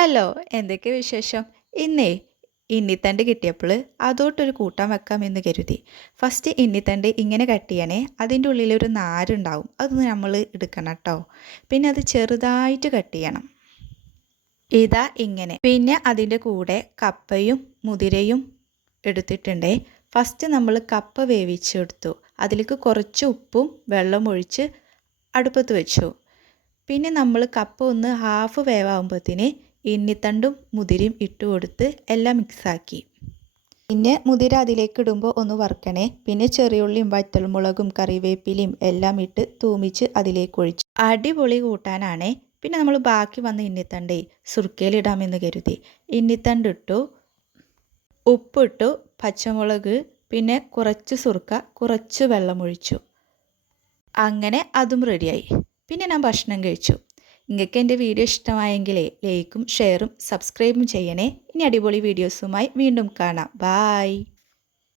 Hello, എന്തൊക്കെ വിശേഷം? ഇന്നേ ഇണ്ണിത്തണ്ട് കിട്ടിയപ്പോൾ അതോട്ടൊരു കൂട്ടാൻ വെക്കാമെന്ന് കരുതി. ഫസ്റ്റ് ഇണ്ണിത്തണ്ട് ഇങ്ങനെ കട്ട് ചെയ്യണേ. അതിൻ്റെ ഉള്ളിലൊരു നാരുണ്ടാവും, അത് നമ്മൾ എടുക്കണം കേട്ടോ. പിന്നെ അത് ചെറുതായിട്ട് കട്ട് ചെയ്യണം. ഇതാ ഇങ്ങനെ. പിന്നെ അതിൻ്റെ കൂടെ കപ്പയും മുതിരയും എടുത്തിട്ടുണ്ടേ. ഫസ്റ്റ് നമ്മൾ കപ്പ വേവിച്ചെടുത്തു. അതിലേക്ക് കുറച്ച് ഉപ്പും വെള്ളം ഒഴിച്ച് അടുപ്പത്ത് വെച്ചു. പിന്നെ നമ്മൾ കപ്പ ഒന്ന് ഹാഫ് വേവാകുമ്പോഴത്തേന് ഇണ്ണിത്തണ്ടും മുതിരയും ഇട്ട് കൊടുത്ത് എല്ലാം മിക്സാക്കി. പിന്നെ മുതിര അതിലേക്ക് ഇടുമ്പോൾ ഒന്ന് വറുക്കണേ. പിന്നെ ചെറിയുള്ളിയും വറ്റൽമുളകും കറിവേപ്പിലയും എല്ലാം ഇട്ട് തൂമിച്ച് അതിലേക്ക് ഒഴിച്ചു. അടിപൊളി കൂട്ടാനാണേ. പിന്നെ നമ്മൾ ബാക്കി വന്ന ഇണ്ണിത്തണ്ടേ സുർക്കയിലിടാമെന്ന് കരുതി. ഇണ്ണിത്തണ്ട് ഇട്ടു, ഉപ്പിട്ടു, പച്ചമുളക്, പിന്നെ കുറച്ച് സുർക്ക, കുറച്ച് വെള്ളമൊഴിച്ചു. അങ്ങനെ അതും റെഡിയായി. പിന്നെ ഞാൻ ഭക്ഷണം കഴിച്ചു. നിങ്ങൾക്ക് എൻ്റെ വീഡിയോ ഇഷ്ടമായെങ്കിലേ ലൈക്കും ഷെയറും സബ്സ്ക്രൈബും ചെയ്യണേ. ഇനി അടിപൊളി വീഡിയോസുമായി വീണ്ടും കാണാം. ബായ്.